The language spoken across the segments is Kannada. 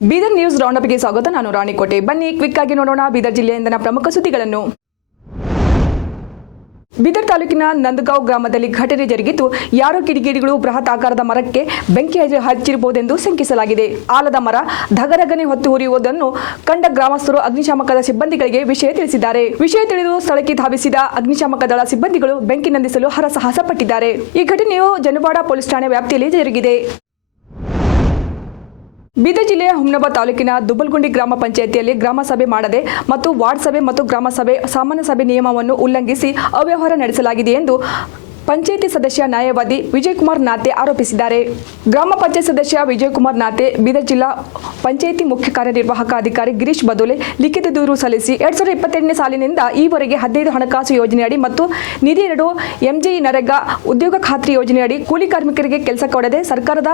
ಬೀದರ್ ನ್ಯೂಸ್ ರೌಂಡ್ ಅಪ್ಗೆ ಸ್ವಾಗತ. ನಾನು ರಾಣಿಕೋಟೆ. ಬನ್ನಿ ಕ್ವಿಕ್ ಆಗಿ ನೋಡೋಣ ಬೀದರ್ ಜಿಲ್ಲೆಯಿಂದ ಪ್ರಮುಖ ಸುದ್ದಿಗಳನ್ನು. ಬೀದರ್ ತಾಲೂಕಿನ ನಂದಗಾಂವ್ ಗ್ರಾಮದಲ್ಲಿ ಘಟನೆ ಜರುಗಿದ್ದು, ಯಾರೋ ಕಿಡಿಗೇಡಿಗಳು ಬೃಹತ್ ಆಕಾರದ ಮರಕ್ಕೆ ಬೆಂಕಿ ಹಚ್ಚಿರಬಹುದೆಂದು ಶಂಕಿಸಲಾಗಿದೆ. ಆಲದ ಮರ ಧಗಧಗನೆ ಹೊತ್ತು ಉರಿಯುವುದನ್ನು ಕಂಡ ಗ್ರಾಮಸ್ಥರು ಅಗ್ನಿಶಾಮಕದ ಸಿಬ್ಬಂದಿಗಳಿಗೆ ವಿಷಯ ತಿಳಿಸಿದ್ದಾರೆ. ವಿಷಯ ತಿಳಿದು ಸ್ಥಳಕ್ಕೆ ಧಾವಿಸಿದ ಅಗ್ನಿಶಾಮಕ ದಳ ಸಿಬ್ಬಂದಿಗಳು ಬೆಂಕಿ ನಂದಿಸಲು ಹರಸಾಹಸ ಪಟ್ಟಿದ್ದಾರೆ. ಈ ಘಟನೆಯು ಜನವಾಡ ಪೊಲೀಸ್ ಠಾಣೆ ವ್ಯಾಪ್ತಿಯಲ್ಲಿ ಜರುಗಿದೆ. ಬೀದರ್ ಜಿಲ್ಲೆಯ ಹುಮ್ನಾಬಾದ್ ತಾಲೂಕಿನ ದುಬ್ಬಲ್ಗುಂಡಿ ಗ್ರಾಮ ಪಂಚಾಯಿತಿಯಲ್ಲಿ ಗ್ರಾಮ ಸಭೆ ಮಾಡದೆ ಮತ್ತು ವಾರ್ಡ್ ಸಭೆ ಮತ್ತು ಗ್ರಾಮ ಸಭೆ ಸಾಮಾನ್ಯ ಸಭೆ ನಿಯಮವನ್ನು ಉಲ್ಲಂಘಿಸಿ ಅವ್ಯವಹಾರ ನಡೆಸಲಾಗಿದೆ ಎಂದು ಪಂಚಾಯಿತಿ ಸದಸ್ಯ ನ್ಯಾಯವಾದಿ ವಿಜಯಕುಮಾರ್ ನಾತೆ ಆರೋಪಿಸಿದ್ದಾರೆ. ಗ್ರಾಮ ಪಂಚಾಯತ್ ಸದಸ್ಯ ವಿಜಯಕುಮಾರ್ ನಾತೆ ಬೀದರ್ ಜಿಲ್ಲಾ ಪಂಚಾಯಿತಿ ಮುಖ್ಯ ಕಾರ್ಯನಿರ್ವಾಹಕ ಅಧಿಕಾರಿ ಗಿರೀಶ್ ಬದೋಲೆ ಲಿಖಿತ ದೂರು ಸಲ್ಲಿಸಿ 2028ನೇ ಸಾಲಿನಿಂದ ಈವರೆಗೆ 15 ಹಣಕಾಸು ಯೋಜನೆಯಡಿ ಮತ್ತು ನಿಧಿ 2 ಎಂಜಿಇ ನರೇಗಾ ಉದ್ಯೋಗ ಖಾತ್ರಿ ಯೋಜನೆಯಡಿ ಕೂಲಿ ಕಾರ್ಮಿಕರಿಗೆ ಕೆಲಸ ಕೊಡದೆ ಸರ್ಕಾರದ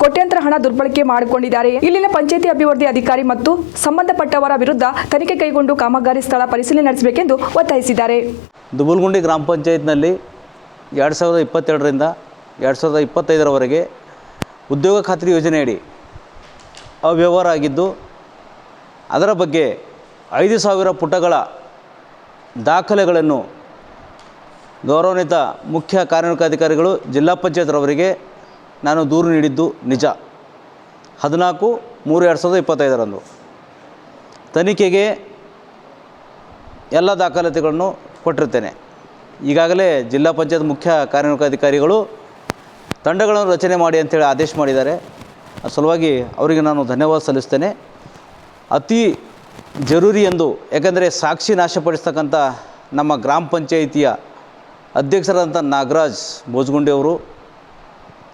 ಕೋಟ್ಯಾಂತರ ಹಣ ದುರ್ಬಳಕೆ ಮಾಡಿಕೊಂಡಿದ್ದಾರೆ. ಇಲ್ಲಿನ ಪಂಚಾಯಿತಿ ಅಭಿವೃದ್ಧಿ ಅಧಿಕಾರಿ ಮತ್ತು ಸಂಬಂಧಪಟ್ಟವರ ವಿರುದ್ಧ ತನಿಖೆ ಕೈಗೊಂಡು ಕಾಮಗಾರಿ ಸ್ಥಳ ಪರಿಶೀಲನೆ ನಡೆಸಬೇಕೆಂದು ಒತ್ತಾಯಿಸಿದ್ದಾರೆ. ದುಬ್ಬಲ್ಗುಂಡಿ ಗ್ರಾಮ ಪಂಚಾಯತ್ನಲ್ಲಿ 2022ರಿಂದ 2025ರವರೆಗೆ ಉದ್ಯೋಗ ಖಾತ್ರಿ ಯೋಜನೆಯಡಿ ಅವ್ಯವಹಾರ ಆಗಿದ್ದು, ಅದರ ಬಗ್ಗೆ 5,000 ಪುಟಗಳ ದಾಖಲೆಗಳನ್ನು ಗೌರವಾನ್ವಿತ ಮುಖ್ಯ ಕಾರ್ಯನಿರ್ವಾಹಕಾಧಿಕಾರಿಗಳು ಜಿಲ್ಲಾ ಪಂಚಾಯತ್ರವರಿಗೆ ನಾನು ದೂರು ನೀಡಿದ್ದು ನಿಜ. 14/3/2025ರಂದು ತನಿಖೆಗೆ ಎಲ್ಲ ದಾಖಲಾತಿಗಳನ್ನು ಕೊಟ್ಟಿರ್ತೇನೆ. ಈಗಾಗಲೇ ಜಿಲ್ಲಾ ಪಂಚಾಯತ್ ಮುಖ್ಯ ಕಾರ್ಯನಿರ್ವಾಹಕಾಧಿಕಾರಿಗಳು ತಂಡಗಳನ್ನು ರಚನೆ ಮಾಡಿ ಅಂತೇಳಿ ಆದೇಶ ಮಾಡಿದ್ದಾರೆ. ಆ ಸಲುವಾಗಿ ಅವರಿಗೆ ನಾನು ಧನ್ಯವಾದ ಸಲ್ಲಿಸ್ತೇನೆ. ಅತಿ ಜರೂರಿ ಎಂದು, ಯಾಕೆಂದರೆ ಸಾಕ್ಷಿ ನಾಶಪಡಿಸ್ತಕ್ಕಂಥ ನಮ್ಮ ಗ್ರಾಮ ಪಂಚಾಯಿತಿಯ ಅಧ್ಯಕ್ಷರಾದಂಥ ನಾಗರಾಜ್ ಬೋಜ್ಗುಂಡಿ ಅವರು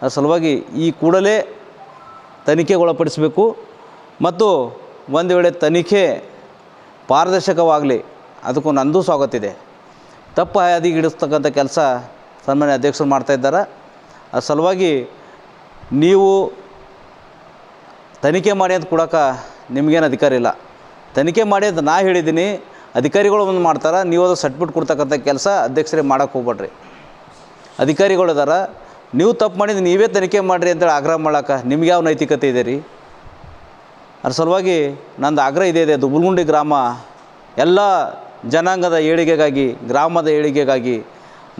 ಆ ಸಲುವಾಗಿ ಈ ಕೂಡಲೇ ತನಿಖೆಗೊಳಪಡಿಸಬೇಕು ಮತ್ತು ಒಂದು ವೇಳೆ ತನಿಖೆ ಪಾರದರ್ಶಕವಾಗಲಿ, ಅದಕ್ಕೂ ನಂದು ಸ್ವಾಗತ ಇದೆ. ತಪ್ಪು ಹಾದಿಗಿಡಿಸ್ತಕ್ಕಂಥ ಕೆಲಸ ಸನ್ಮಾನ್ಯ ಅಧ್ಯಕ್ಷರು ಮಾಡ್ತಾಯಿದ್ದಾರೆ. ಆ ಸಲುವಾಗಿ ನೀವು ತನಿಖೆ ಮಾಡಿ ಅಂತ ಕೊಡೋಕೆ ನಿಮಗೇನು ಅಧಿಕಾರ ಇಲ್ಲ. ತನಿಖೆ ಮಾಡಿ ಅಂತ ನಾ ಹೇಳಿದ್ದೀನಿ, ಅಧಿಕಾರಿಗಳು ಒಂದು ಮಾಡ್ತಾರೆ, ನೀವು ಅದು ಸರ್ಟಿಫಿಕೇಟ್ ಕೊಡ್ತಕ್ಕಂಥ ಕೆಲಸ ಅಧ್ಯಕ್ಷರೇ ಮಾಡೋಕ್ಕೆ ಹೋಗ್ಬೇಡ್ರಿ. ಅಧಿಕಾರಿಗಳು ಇದಾರ, ನೀವು ತಪ್ಪು ಮಾಡಿದ್ದು ನೀವೇ ತನಿಖೆ ಮಾಡಿರಿ ಅಂತೇಳಿ ಆಗ್ರಹ ಮಾಡೋಕೆ ನಿಮ್ಗೆ ಯಾವ ನೈತಿಕತೆ ಇದೆ ರೀ? ಅದ್ರ ಸಲುವಾಗಿ ನಂದು ಆಗ್ರಹ ಇದೆ. ದುಬ್ಬಲ್ಗುಂಡಿ ಗ್ರಾಮ ಎಲ್ಲ ಜನಾಂಗದ ಏಳಿಗೆಗಾಗಿ, ಗ್ರಾಮದ ಏಳಿಗೆಗಾಗಿ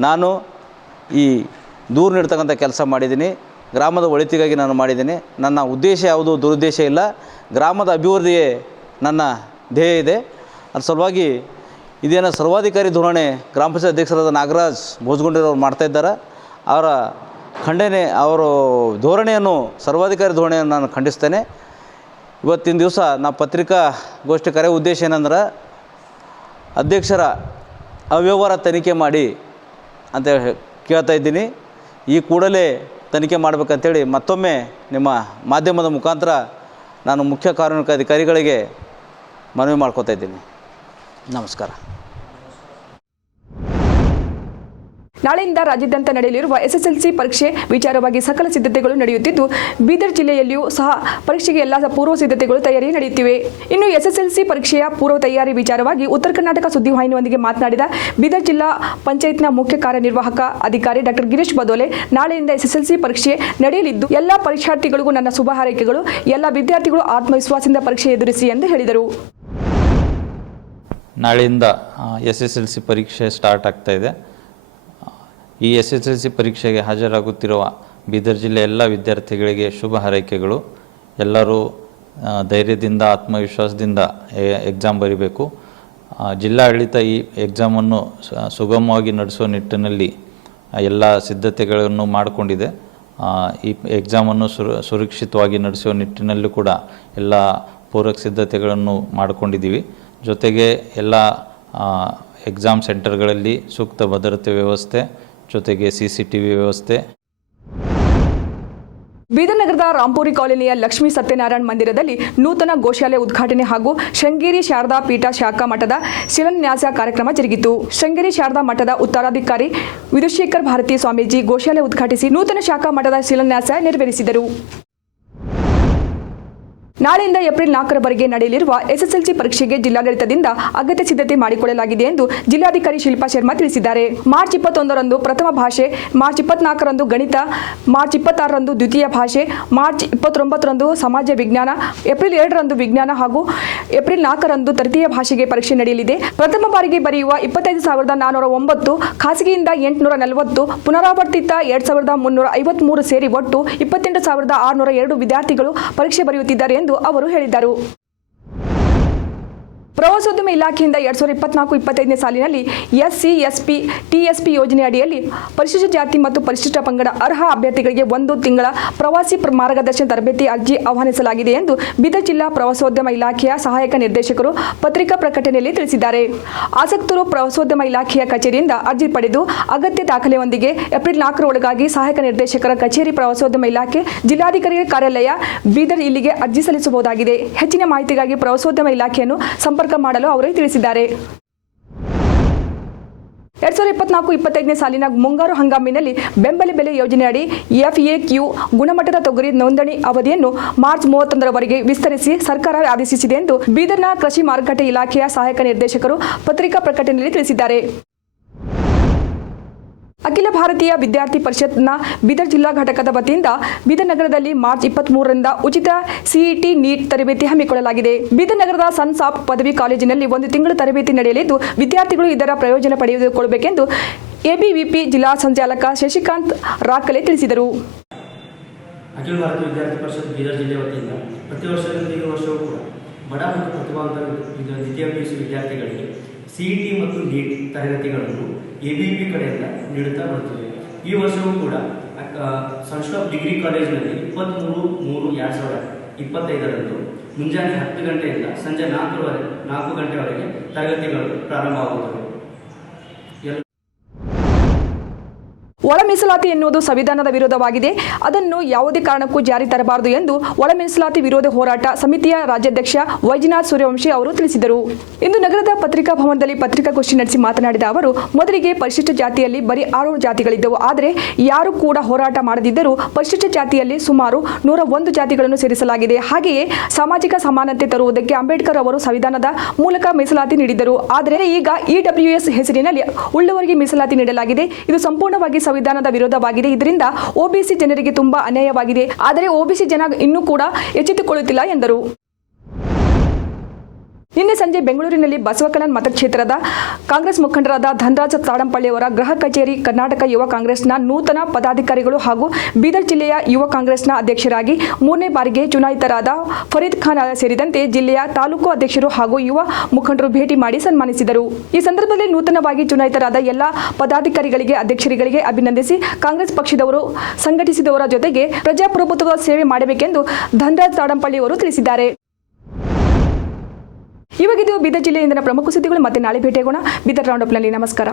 ನಾನು ಈ ದೂರು ನೀಡ್ತಕ್ಕಂಥ ಕೆಲಸ ಮಾಡಿದ್ದೀನಿ. ಗ್ರಾಮದ ಒಳಿತಿಗಾಗಿ ನಾನು ಮಾಡಿದ್ದೀನಿ. ನನ್ನ ಉದ್ದೇಶ ಯಾವುದು ದುರುದ್ದೇಶ ಇಲ್ಲ. ಗ್ರಾಮದ ಅಭಿವೃದ್ಧಿಯೇ ನನ್ನ ಧ್ಯೇಯ ಇದೆ. ಅದ್ರ ಸಲುವಾಗಿ ಇದೇನೋ ಸರ್ವಾಧಿಕಾರಿ ಧೋರಣೆ ಗ್ರಾಮ ಪಂಚಾಯತ್ ಅಧ್ಯಕ್ಷರಾದ ನಾಗರಾಜ್ ಬೋಜ್ಗುಂಡಿರವ್ರು ಮಾಡ್ತಾಯಿದ್ದಾರೆ. ಅವರ ಅವರು ಧೋರಣೆಯನ್ನು, ಸರ್ವಾಧಿಕಾರಿ ಧೋರಣೆಯನ್ನು ನಾನು ಖಂಡಿಸ್ತೇನೆ. ಇವತ್ತಿನ ದಿವಸ ನಾ ಪತ್ರಿಕಾಗೋಷ್ಠಿ ಕರೆಯೋ ಉದ್ದೇಶ ಏನಂದ್ರೆ, ಅಧ್ಯಕ್ಷರ ಅವ್ಯವಹಾರ ತನಿಖೆ ಮಾಡಿ ಅಂತ ಕೇಳ್ತಾ ಇದ್ದೀನಿ. ಈ ಕೂಡಲೇ ತನಿಖೆ ಮಾಡಬೇಕಂತೇಳಿ ಮತ್ತೊಮ್ಮೆ ನಿಮ್ಮ ಮಾಧ್ಯಮದ ಮುಖಾಂತರ ನಾನು ಮುಖ್ಯ ಕಾರ್ಯನಿರ್ವಾಹಕ ಅಧಿಕಾರಿಗಳಿಗೆ ಮನವಿ ಮಾಡ್ಕೋತಾ ಇದ್ದೀನಿ. ನಮಸ್ಕಾರ. ನಾಳೆಯಿಂದ ರಾಜ್ಯಾದ್ಯಂತ ನಡೆಯಲಿರುವ ಎಸ್ಎಸ್ಎಲ್ಸಿ ಪರೀಕ್ಷೆ ವಿಚಾರವಾಗಿ ಸಕಲ ಸಿದ್ಧತೆಗಳು ನಡೆಯುತ್ತಿದ್ದು, ಬೀದರ್ ಜಿಲ್ಲೆಯಲ್ಲಿಯೂ ಸಹ ಪರೀಕ್ಷೆಗೆ ಎಲ್ಲ ಪೂರ್ವ ಸಿದ್ಧತೆಗಳು ತಯಾರಿ ನಡೆಯುತ್ತಿವೆ. ಇನ್ನು ಎಸ್ಎಸ್ಎಲ್ಸಿ ಪರೀಕ್ಷೆಯ ಪೂರ್ವ ತಯಾರಿ ವಿಚಾರವಾಗಿ ಉತ್ತರ ಕರ್ನಾಟಕ ಸುದ್ದಿವಾಹಿನಿಯೊಂದಿಗೆ ಮಾತನಾಡಿದ ಬೀದರ್ ಜಿಲ್ಲಾ ಪಂಚಾಯತ್ನ ಮುಖ್ಯ ಕಾರ್ಯನಿರ್ವಾಹಕ ಅಧಿಕಾರಿ ಡಾಕ್ಟರ್ ಗಿರೀಶ್ ಬದೋಲೆ, ನಾಳೆಯಿಂದ ಎಸ್ಎಸ್ಎಲ್ಸಿ ಪರೀಕ್ಷೆ ನಡೆಯಲಿದ್ದು, ಎಲ್ಲ ಪರೀಕ್ಷಾರ್ಥಿಗಳಿಗೂ ನನ್ನ ಶುಭ ಹಾರೈಕೆಗಳು. ಎಲ್ಲ ವಿದ್ಯಾರ್ಥಿಗಳು ಆತ್ಮವಿಶ್ವಾಸದಿಂದ ಪರೀಕ್ಷೆ ಎದುರಿಸಿ ಎಂದು ಹೇಳಿದರು. ನಾಳೆಯಿಂದ ಎಸ್ಎಸ್ಎಲ್ಸಿ ಪರೀಕ್ಷೆ ಸ್ಟಾರ್ಟ್ ಆಗ್ತಾ ಇದೆ. ಈ ಎಸ್ಎಸ್ಎಲ್ಸಿ ಪರೀಕ್ಷೆಗೆ ಹಾಜರಾಗುತ್ತಿರುವ ಬೀದರ್ ಜಿಲ್ಲೆಯ ಎಲ್ಲ ವಿದ್ಯಾರ್ಥಿಗಳಿಗೆ ಶುಭ ಹಾರೈಕೆಗಳು. ಎಲ್ಲರೂ ಧೈರ್ಯದಿಂದ, ಆತ್ಮವಿಶ್ವಾಸದಿಂದ ಎಕ್ಸಾಮ್ ಬರೀಬೇಕು. ಜಿಲ್ಲಾಡಳಿತ ಈ ಎಕ್ಸಾಮನ್ನು ಸುಗಮವಾಗಿ ನಡೆಸುವ ನಿಟ್ಟಿನಲ್ಲಿ ಎಲ್ಲ ಸಿದ್ಧತೆಗಳನ್ನು ಮಾಡಿಕೊಂಡಿದೆ. ಈ ಎಕ್ಸಾಮನ್ನು ಸುರಕ್ಷಿತವಾಗಿ ನಡೆಸುವ ನಿಟ್ಟಿನಲ್ಲೂ ಕೂಡ ಎಲ್ಲ ಪೂರಕ ಸಿದ್ಧತೆಗಳನ್ನು ಮಾಡಿಕೊಂಡಿದ್ದೀವಿ. ಜೊತೆಗೆ ಎಲ್ಲ ಎಕ್ಸಾಮ್ ಸೆಂಟರ್ಗಳಲ್ಲಿ ಸೂಕ್ತ ಭದ್ರತೆ ವ್ಯವಸ್ಥೆ, ಜೊತೆಗೆ CCTV ವ್ಯವಸ್ಥೆ. ಬೀದರ್ ನಗರದ ರಾಂಪುರಿ ಕಾಲೋನಿಯ ಲಕ್ಷ್ಮೀ ಸತ್ಯನಾರಾಯಣ ಮಂದಿರದಲ್ಲಿ ನೂತನ ಗೋಶಾಲೆ ಉದ್ಘಾಟನೆ ಹಾಗೂ ಶೃಂಗೇರಿ ಶಾರದಾ ಪೀಠ ಶಾಖಾ ಮಠದ ಶಿಲಾನ್ಯಾಸ ಕಾರ್ಯಕ್ರಮ ಜರುಗಿತು. ಶೃಂಗೇರಿ ಶಾರದಾ ಮಠದ ಉತ್ತರಾಧಿಕಾರಿ ವಿಧುಶೇಖರ್ ಭಾರತಿ ಸ್ವಾಮೀಜಿ ಗೋಶಾಲೆ ಉದ್ಘಾಟಿಸಿ ನೂತನ ಶಾಖಾ ಮಠದ ಶಿಲಾನ್ಯಾಸ ನೆರವೇರಿಸಿದರು. ನಾಳೆಯಿಂದ ಏಪ್ರಿಲ್ 4ರವರೆಗೆ ನಡೆಯಲಿರುವ ಎಸ್ಎಸ್ಎಲ್ಸಿ ಪರೀಕ್ಷೆಗೆ ಜಿಲ್ಲಾಡಳಿತದಿಂದ ಅಗತ್ಯ ಸಿದ್ಧತೆ ಮಾಡಿಕೊಳ್ಳಲಾಗಿದೆ ಎಂದು ಜಿಲ್ಲಾಧಿಕಾರಿ ಶಿಲ್ಪಾ ಶರ್ಮಾ ತಿಳಿಸಿದ್ದಾರೆ. ಮಾರ್ಚ್ 21ರಂದು ಪ್ರಥಮ ಭಾಷೆ, ಮಾರ್ಚ್ 24ರಂದು ಗಣಿತ, ಮಾರ್ಚ್ 26ರಂದು ದ್ವಿತೀಯ ಭಾಷೆ, ಮಾರ್ಚ್ 29ರಂದು ಸಮಾಜ ವಿಜ್ಞಾನ, ಏಪ್ರಿಲ್ 2ರಂದು ವಿಜ್ಞಾನ ಹಾಗೂ ಏಪ್ರಿಲ್ 4ರಂದು ತೃತೀಯ ಭಾಷೆಗೆ ಪರೀಕ್ಷೆ ನಡೆಯಲಿದೆ. ಪ್ರಥಮ ಬಾರಿಗೆ ಬರೆಯುವ 25,409, ಖಾಸಗಿಯಿಂದ 840, ಪುನರಾವರ್ತಿತ 2,353 ಸೇರಿ ಒಟ್ಟು 28,602 ವಿದ್ಯಾರ್ಥಿಗಳು ಪರೀಕ್ಷೆ ಬರೆಯುತ್ತಿದ್ದಾರೆ ಎಂದು ಅವರು ಹೇಳಿದರು. ಪ್ರವಾಸೋದ್ಯಮ ಇಲಾಖೆಯಿಂದ 2024-25ನೇ ಸಾಲಿನಲ್ಲಿ ಎಸ್ಸಿ, ಎಸ್ಪಿ, ಟಿಎಸ್ಪಿ ಯೋಜನೆ ಅಡಿಯಲ್ಲಿ ಪರಿಶಿಷ್ಟ ಜಾತಿ ಮತ್ತು ಪರಿಶಿಷ್ಟ ಪಂಗಡ ಅರ್ಹ ಅಭ್ಯರ್ಥಿಗಳಿಗೆ 1 ತಿಂಗಳ ಪ್ರವಾಸಿ ಮಾರ್ಗದರ್ಶನ ತರಬೇತಿ ಅರ್ಜಿ ಆಹ್ವಾನಿಸಲಾಗಿದೆ ಎಂದು ಬೀದರ್ ಜಿಲ್ಲಾ ಪ್ರವಾಸೋದ್ಯಮ ಇಲಾಖೆಯ ಸಹಾಯಕ ನಿರ್ದೇಶಕರು ಪತ್ರಿಕಾ ಪ್ರಕಟಣೆಯಲ್ಲಿ ತಿಳಿಸಿದ್ದಾರೆ. ಆಸಕ್ತರು ಪ್ರವಾಸೋದ್ಯಮ ಇಲಾಖೆಯ ಕಚೇರಿಯಿಂದ ಅರ್ಜಿ ಪಡೆದು ಅಗತ್ಯ ದಾಖಲೆಯೊಂದಿಗೆ ಏಪ್ರಿಲ್ 4ರ ಒಳಗಾಗಿ ಸಹಾಯಕ ನಿರ್ದೇಶಕರ ಕಚೇರಿ, ಪ್ರವಾಸೋದ್ಯಮ ಇಲಾಖೆ, ಜಿಲ್ಲಾಧಿಕಾರಿ ಕಾರ್ಯಾಲಯ ಬೀದರ್ ಇಲ್ಲಿಗೆ ಅರ್ಜಿ ಸಲ್ಲಿಸಬಹುದಾಗಿದೆ. ಹೆಚ್ಚಿನ ಮಾಹಿತಿಗಾಗಿ ಪ್ರವಾಸೋದ್ಯಮ ಇಲಾಖೆಯನ್ನು ಸಂಪರ್ಕ ಮಾಡಲು ಅವರು ತಿಳಿಸಿದ್ದಾರೆ. 2024-25ನೇ ಸಾಲಿನ ಮುಂಗಾರು ಹಂಗಾಮಿನಲ್ಲಿ ಬೆಂಬಲ ಬೆಲೆ ಯೋಜನೆಯಡಿ FAQ ಗುಣಮಟ್ಟದ ತೊಗರಿ ನೋಂದಣಿ ಅವಧಿಯನ್ನು ಮಾರ್ಚ್ 31ರವರೆಗೆ ವಿಸ್ತರಿಸಿ ಸರ್ಕಾರ ಆದೇಶಿಸಿದೆ ಎಂದು ಬೀದರ್ನ ಕೃಷಿ ಮಾರುಕಟ್ಟೆ ಇಲಾಖೆಯ ಸಹಾಯಕ ನಿರ್ದೇಶಕರು ಪತ್ರಿಕಾ ಪ್ರಕಟಣೆಯಲ್ಲಿ ತಿಳಿಸಿದ್ದಾರೆ. ಅಖಿಲ ಭಾರತೀಯ ವಿದ್ಯಾರ್ಥಿ ಪರಿಷತ್ನ ಬೀದರ್ ಜಿಲ್ಲಾ ಘಟಕದ ವತಿಯಿಂದ ಬೀದರ್ ನಗರದಲ್ಲಿ ಮಾರ್ಚ್ 23ರಿಂದ ಉಚಿತ CET ನೀಟ್ ತರಬೇತಿ ಹಮ್ಮಿಕೊಳ್ಳಲಾಗಿದೆ. ಬೀದರ್ ನಗರದ ಸನ್ ಸಾಫ್ಟ್ ಪದವಿ ಕಾಲೇಜಿನಲ್ಲಿ 1 ತಿಂಗಳು ತರಬೇತಿ ನಡೆಯಲಿದ್ದು, ವಿದ್ಯಾರ್ಥಿಗಳು ಇದರ ಪ್ರಯೋಜನ ಪಡೆದುಕೊಳ್ಳಬೇಕೆಂದು ABVP ಜಿಲ್ಲಾ ಸಂಚಾಲಕ ಶಶಿಕಾಂತ್ ರಾಕಲೆ ತಿಳಿಸಿದರು. ಅಖಿಲ ಭಾರತೀಯ ವಿದ್ಯಾರ್ಥಿ ಪರಿಷತ್ ಬೀದರ್ ಜಿಲ್ಲೆ ವತಿಯಿಂದ ಪ್ರತಿ ವರ್ಷದಂತೆ ಈ ವರ್ಷವೂ ಕೂಡ ಬಡ ಮತ್ತು ಪ್ರತಿಭಾವಂತ ದ್ವಿತೀಯ PUC ವಿದ್ಯಾರ್ಥಿಗಳಿಗೆ CET ಮತ್ತು ನೀಟ್ ತರಗತಿಗಳನ್ನು ABVP ಕಡೆಯಿಂದ ನೀಡುತ್ತಾ ಬರುತ್ತಿದೆ. ಈ ವರ್ಷವೂ ಕೂಡ ಸನ್ಸ್ಟಾಪ್ ಡಿಗ್ರಿ ಕಾಲೇಜಿನಲ್ಲಿ 23/3/2025ರಂದು ಮುಂಜಾನೆ 10 ಗಂಟೆಯಿಂದ ಸಂಜೆ 4 ಗಂಟೆವರೆಗೆ ತರಗತಿಗಳು ಪ್ರಾರಂಭವಾಗುತ್ತವೆ. ಒಳ ಮೀಸಲಾತಿ ಎನ್ನುವುದು ಸಂವಿಧಾನದ ವಿರೋಧವಾಗಿದೆ. ಅದನ್ನು ಯಾವುದೇ ಕಾರಣಕ್ಕೂ ಜಾರಿ ತರಬಾರದು ಎಂದು ಒಳ ಮೀಸಲಾತಿ ವಿರೋಧ ಹೋರಾಟ ಸಮಿತಿಯ ರಾಜ್ಯಾಧ್ಯಕ್ಷ ವೈಜನಾಥ್ ಸೂರ್ಯವಂಶಿ ಅವರು ತಿಳಿಸಿದರು. ಇಂದು ನಗರದ ಪತ್ರಿಕಾ ಭವನದಲ್ಲಿ ಪತ್ರಿಕಾಗೋಷ್ಠಿ ನಡೆಸಿ ಮಾತನಾಡಿದ ಅವರು, ಮೊದಲಿಗೆ ಪರಿಶಿಷ್ಟ ಜಾತಿಯಲ್ಲಿ ಬರೀ 6 ಜಾತಿಗಳಿದ್ದವು. ಆದರೆ ಯಾರು ಕೂಡ ಹೋರಾಟ ಮಾಡದಿದ್ದರೂ ಪರಿಶಿಷ್ಟ ಜಾತಿಯಲ್ಲಿ ಸುಮಾರು 101 ಜಾತಿಗಳನ್ನು ಸೇರಿಸಲಾಗಿದೆ. ಹಾಗೆಯೇ ಸಾಮಾಜಿಕ ಸಮಾನತೆ ತರುವುದಕ್ಕೆ ಅಂಬೇಡ್ಕರ್ ಅವರು ಸಂವಿಧಾನದ ಮೂಲಕ ಮೀಸಲಾತಿ ನೀಡಿದರು. ಆದರೆ ಈಗ EWS ಹೆಸರಿನಲ್ಲಿ ಉಳ್ಳವರಿಗೆ ಮೀಸಲಾತಿ ನೀಡಲಾಗಿದೆ. ಇದು ಸಂಪೂರ್ಣವಾಗಿ ಸಂವಿಧಾನದ ವಿರೋಧವಾಗಿದೆ. ಇದರಿಂದ OBC ಜನರಿಗೆ ತುಂಬಾ ಅನ್ಯಾಯವಾಗಿದೆ. ಆದರೆ OBC ಜನ ಇನ್ನೂ ಕೂಡ ಎಚ್ಚೆತ್ತುಕೊಳ್ಳುತ್ತಿಲ್ಲ ಎಂದರು. ನಿನ್ನೆ ಸಂಜೆ ಬೆಂಗಳೂರಿನಲ್ಲಿ ಬಸವಕಲ್ಯಾಣ ಮತಕ್ಷೇತ್ರದ ಕಾಂಗ್ರೆಸ್ ಮುಖಂಡರಾದ ಧನರಾಜ ತಾಡಂಪಳ್ಳಿ ಅವರ ಗೃಹ ಕಚೇರಿ ಕರ್ನಾಟಕ ಯುವ ಕಾಂಗ್ರೆಸ್ನ ನೂತನ ಪದಾಧಿಕಾರಿಗಳು ಹಾಗೂ ಬೀದರ್ ಜಿಲ್ಲೆಯ ಯುವ ಕಾಂಗ್ರೆಸ್ನ ಅಧ್ಯಕ್ಷರಾಗಿ 3ನೇ ಬಾರಿಗೆ ಚುನಾಯಿತರಾದ ಫರೀದ್ ಖಾನ್ ಸೇರಿದಂತೆ ಜಿಲ್ಲೆಯ ತಾಲೂಕು ಅಧ್ಯಕ್ಷರು ಹಾಗೂ ಯುವ ಮುಖಂಡರು ಭೇಟಿ ಮಾಡಿ ಸನ್ಮಾನಿಸಿದರು. ಈ ಸಂದರ್ಭದಲ್ಲಿ ನೂತನವಾಗಿ ಚುನಾಯಿತರಾದ ಎಲ್ಲ ಪದಾಧಿಕಾರಿಗಳಿಗೆ, ಅಧ್ಯಕ್ಷರುಗಳಿಗೆ ಅಭಿನಂದಿಸಿ ಕಾಂಗ್ರೆಸ್ ಪಕ್ಷದವರು ಸಂಘಟಿಸಿದವರ ಜೊತೆಗೆ ಪ್ರಜಾಪ್ರಭುತ್ವದ ಸೇವೆ ಮಾಡಬೇಕೆಂದು ಧನರಾಜ ತಾಡಂಪಳ್ಳಿ ಅವರು ತಿಳಿಸಿದ್ದಾರೆ. ಇವಾಗಿದ್ದು ಬೀದರ್ ಜಿಲ್ಲೆಯಿಂದ ಪ್ರಮುಖ ಸುದ್ದಿಗಳು. ಮತ್ತೆ ನಾಳೆ ಭೇಟಿಯಾಗೋಣ. ಬೀದರ್ ರೌಂಡ್ ಅಪ್ನಲ್ಲಿ. ನಮಸ್ಕಾರ.